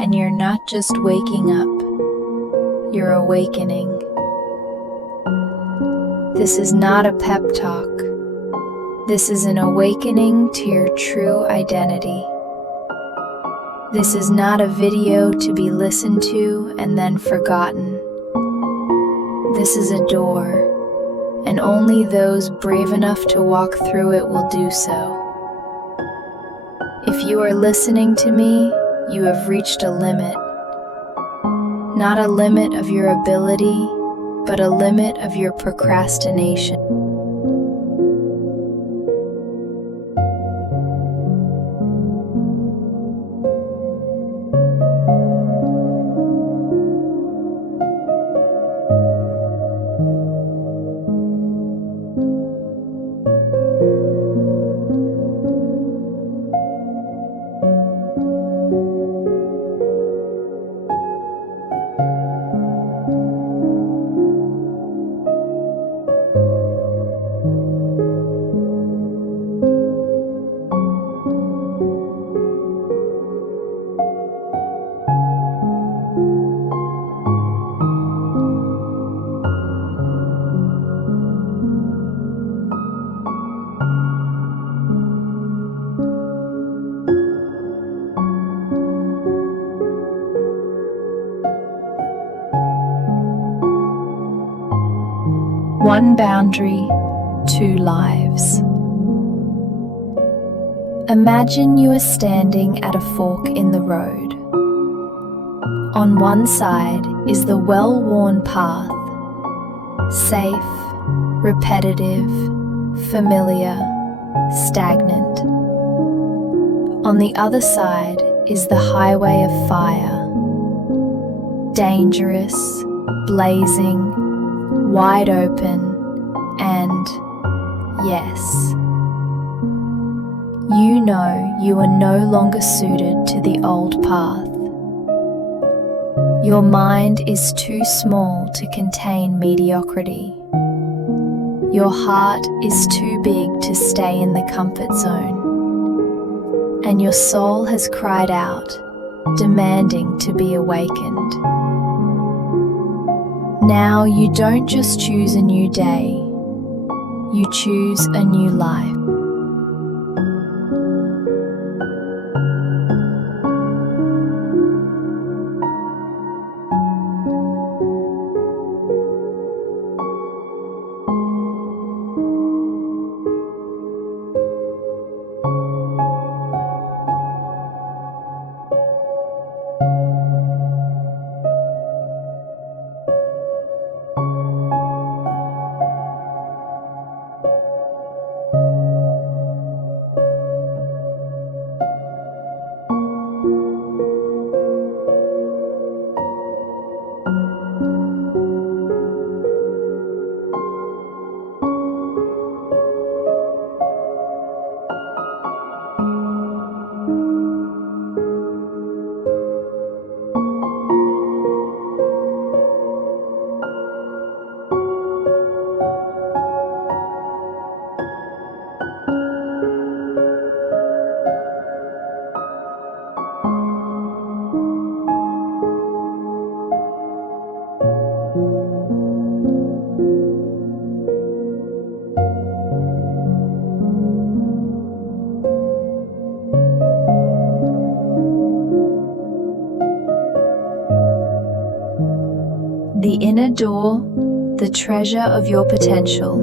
And you're not just waking up, you're awakening. This is not a pep talk. This is an awakening to your true identity. This is not a video to be listened to and then forgotten. This is a door, and only those brave enough to walk through it will do so. If you are listening to me, you have reached a limit. Not a limit of your ability, but a limit of your procrastination. One boundary, two lives. Imagine you are standing at a fork in the road. On one side is the well-worn path, safe, repetitive, familiar, stagnant. On the other side is the highway of fire, dangerous, blazing, wide open, and yes, you know you are no longer suited to the old path. Your mind is too small to contain mediocrity. Your heart is too big to stay in the comfort zone. And your soul has cried out, demanding to be awakened. Now you don't just choose a new day, you choose a new life. The inner door, the treasure of your potential.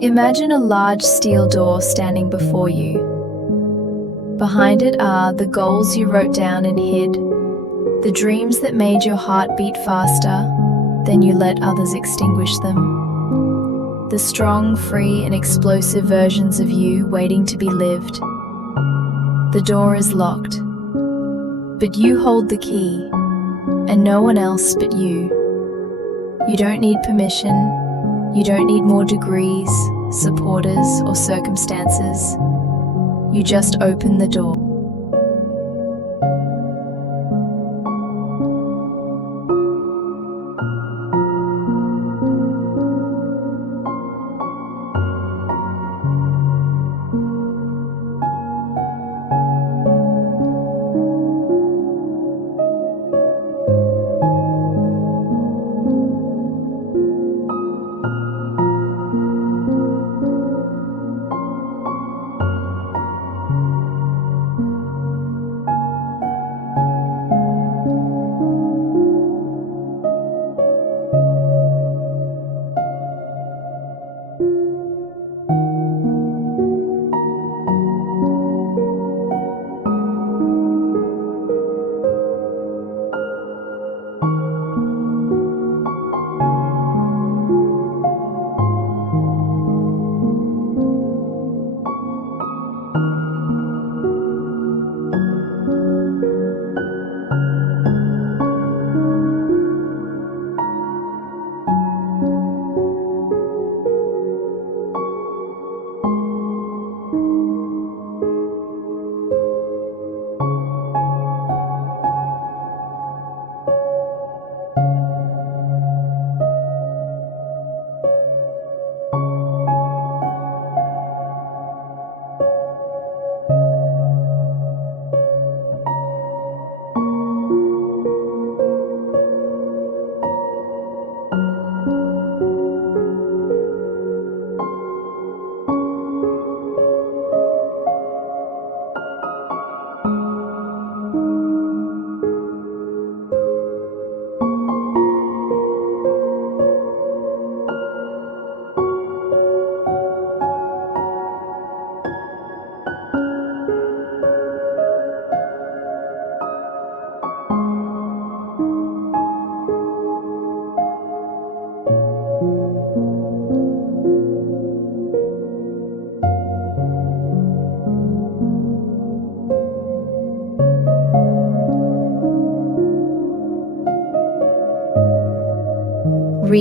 Imagine a large steel door standing before you. Behind it are the goals you wrote down and hid, the dreams that made your heart beat faster, then you let others extinguish them. The strong, free, and explosive versions of you waiting to be lived. The door is locked, but you hold the key, and no one else but you. You don't need permission, you don't need more degrees, supporters, or circumstances. You just open the door.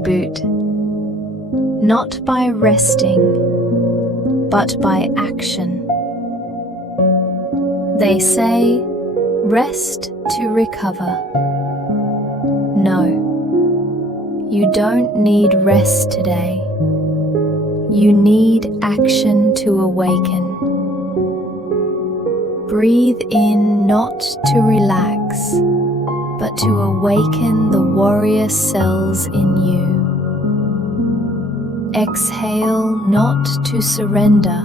reboot, not by resting, but by action. They say, rest to recover. No, you don't need rest today. You need action to awaken. Breathe in not to relax, but to awaken the warrior cells in you. Exhale not to surrender,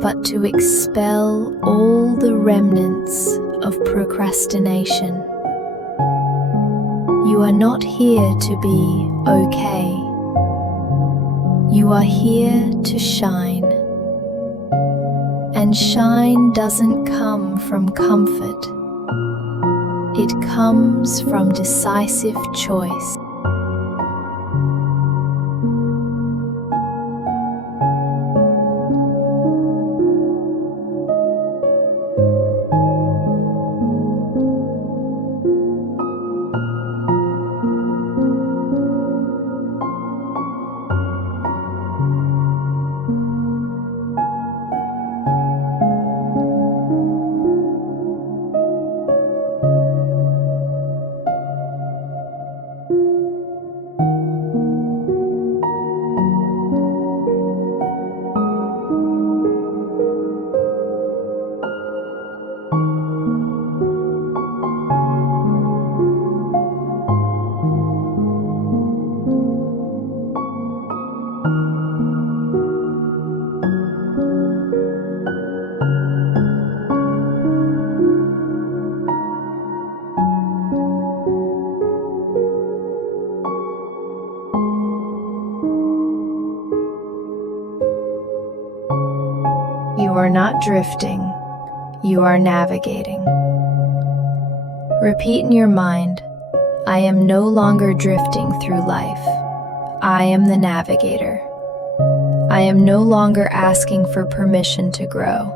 but to expel all the remnants of procrastination. You are not here to be okay. You are here to shine. And shine doesn't come from comfort. It comes from decisive choice. You are not drifting, you are navigating. Repeat in your mind, I am no longer drifting through life. I am the navigator. I am no longer asking for permission to grow.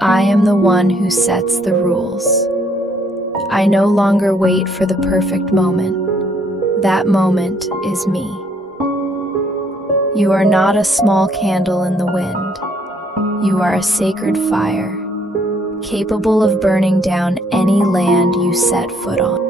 I am the one who sets the rules. I no longer wait for the perfect moment. That moment is me. You are not a small candle in the wind. You are a sacred fire, capable of burning down any land you set foot on.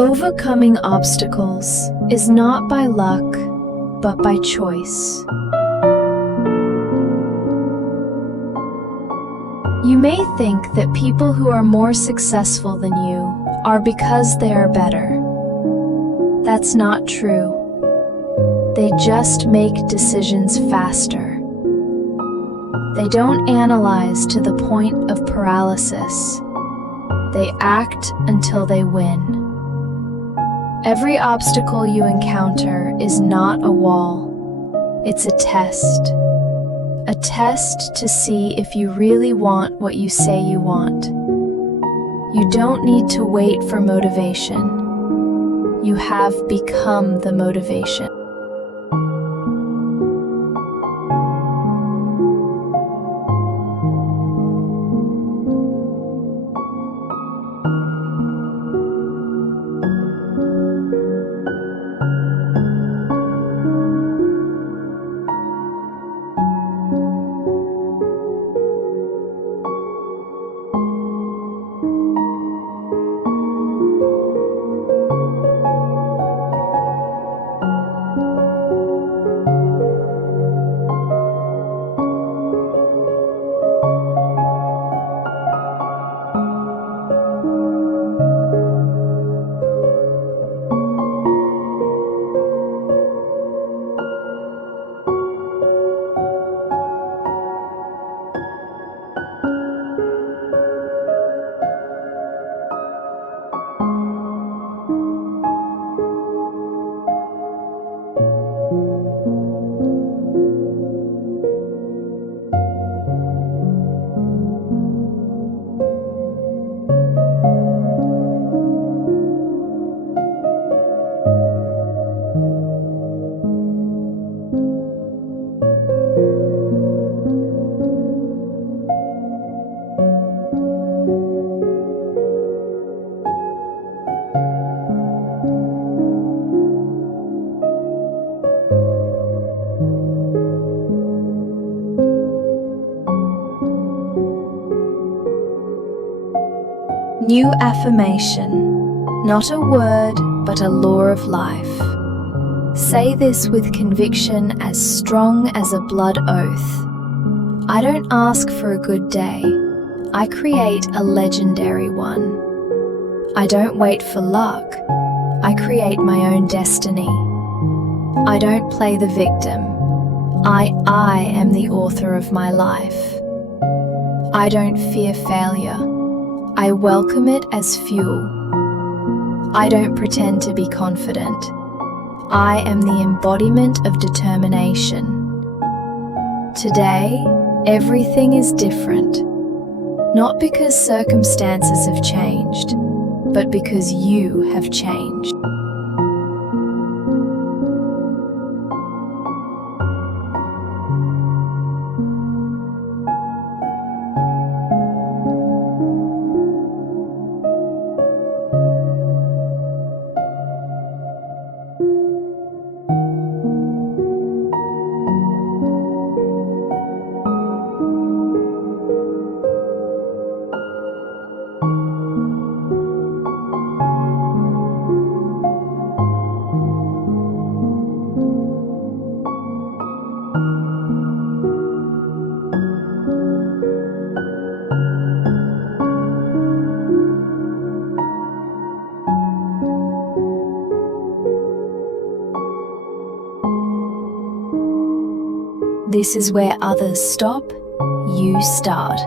Overcoming obstacles is not by luck, but by choice. You may think that people who are more successful than you are because they are better. That's not true. They just make decisions faster. They don't analyze to the point of paralysis. They act until they win. Every obstacle you encounter is not a wall. It's a test. A test to see if you really want what you say you want. You don't need to wait for motivation. You have become the motivation. New affirmation, not a word, but a law of life. Say this with conviction as strong as a blood oath. I don't ask for a good day. I create a legendary one. I don't wait for luck. I create my own destiny. I don't play the victim. I am the author of my life. I don't fear failure. I welcome it as fuel. I don't pretend to be confident. I am the embodiment of determination. Today, everything is different. Not because circumstances have changed, but because you have changed. This is where others stop, you start.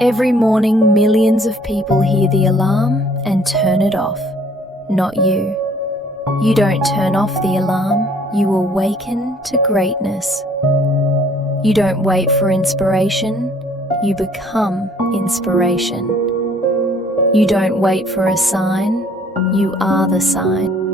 Every morning, millions of people hear the alarm and turn it off. Not you. You don't turn off the alarm, you awaken to greatness. You don't wait for inspiration, you become inspiration. You don't wait for a sign, you are the sign.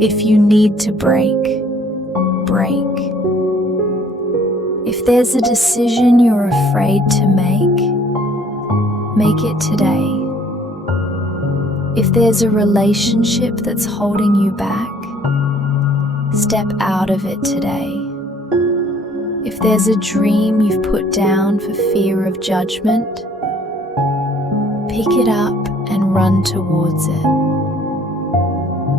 If you need to break, break. If there's a decision you're afraid to make it today. If there's a relationship that's holding you back, step out of it today. If there's a dream you've put down for fear of judgment, pick it up and run towards it.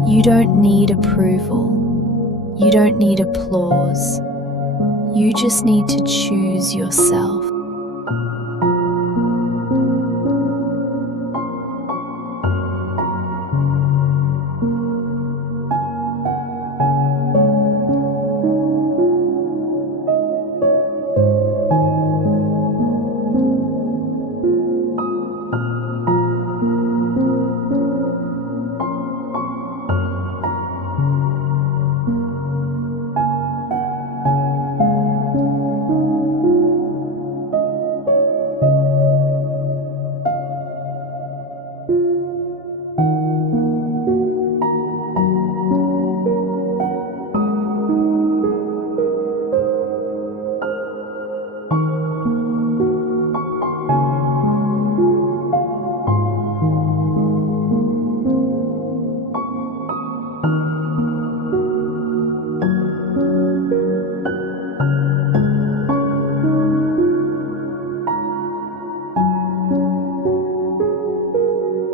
You don't need approval. You don't need applause. You just need to choose yourself.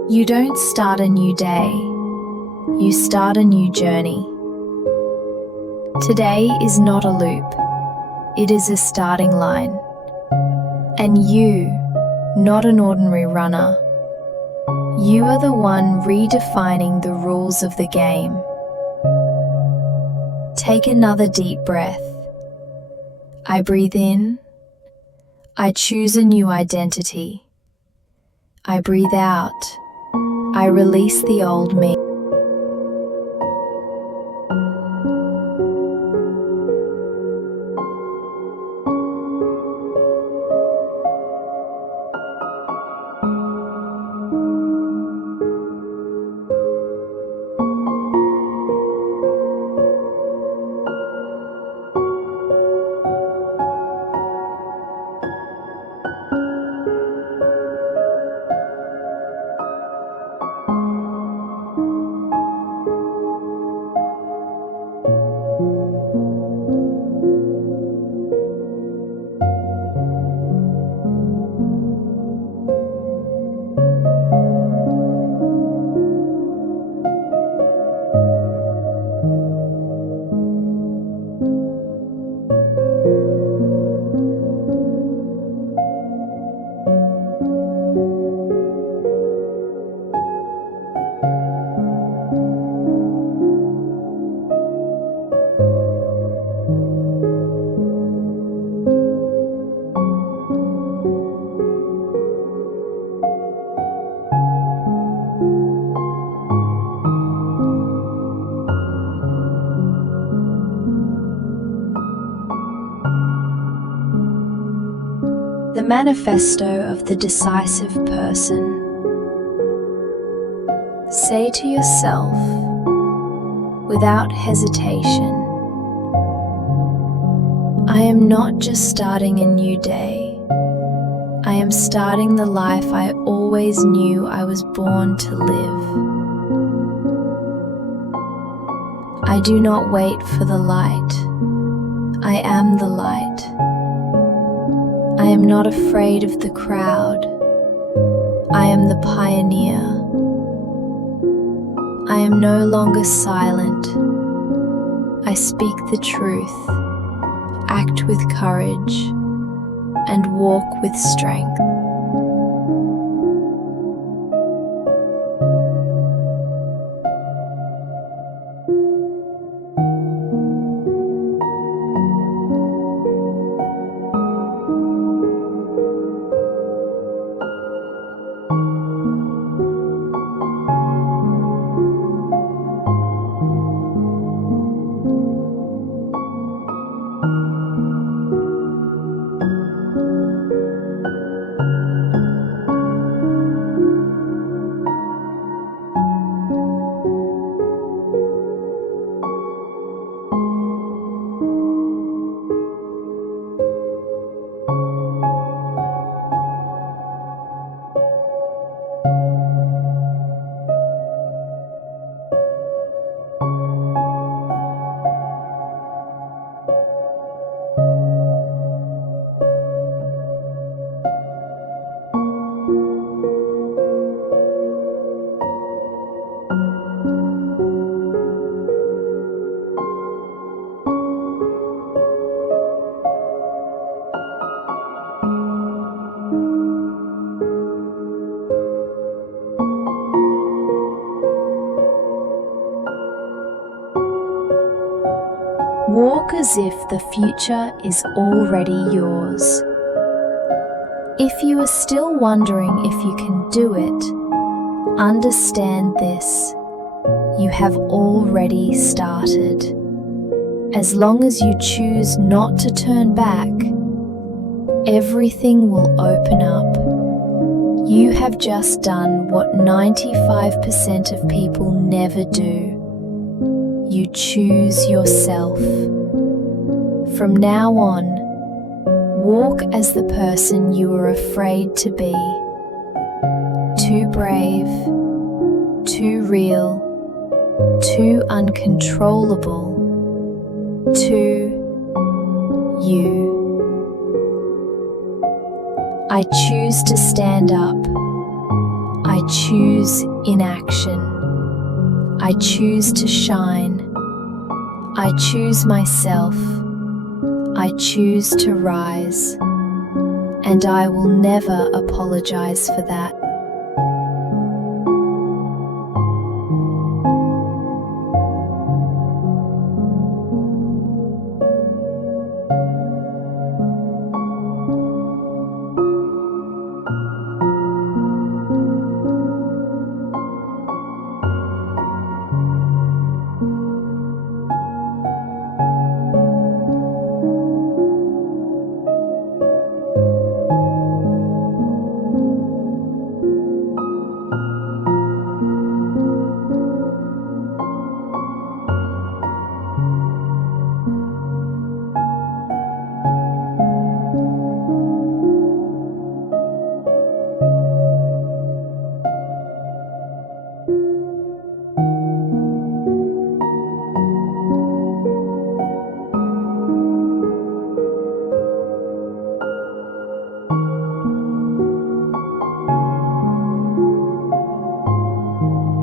You don't start a new day, you start a new journey. Today is not a loop, it is a starting line. And you, not an ordinary runner. You are the one redefining the rules of the game. Take another deep breath. I breathe in. I choose a new identity. I breathe out. I release the old me. The manifesto of the decisive person. Say to yourself, without hesitation, I am not just starting a new day. I am starting the life I always knew I was born to live. I do not wait for the light. I am the light. I am not afraid of the crowd. I am the pioneer. I am no longer silent. I speak the truth, act with courage, and walk with strength. Walk as if the future is already yours. If you are still wondering if you can do it, understand this: you have already started. As long as you choose not to turn back, everything will open up. You have just done what 95% of people never do. You choose yourself. From now on, walk as the person you were afraid to be. Too brave, too real, too uncontrollable, too you. I choose to stand up. I choose inaction. I choose to shine. I choose myself. I choose to rise. and I will never apologize for that.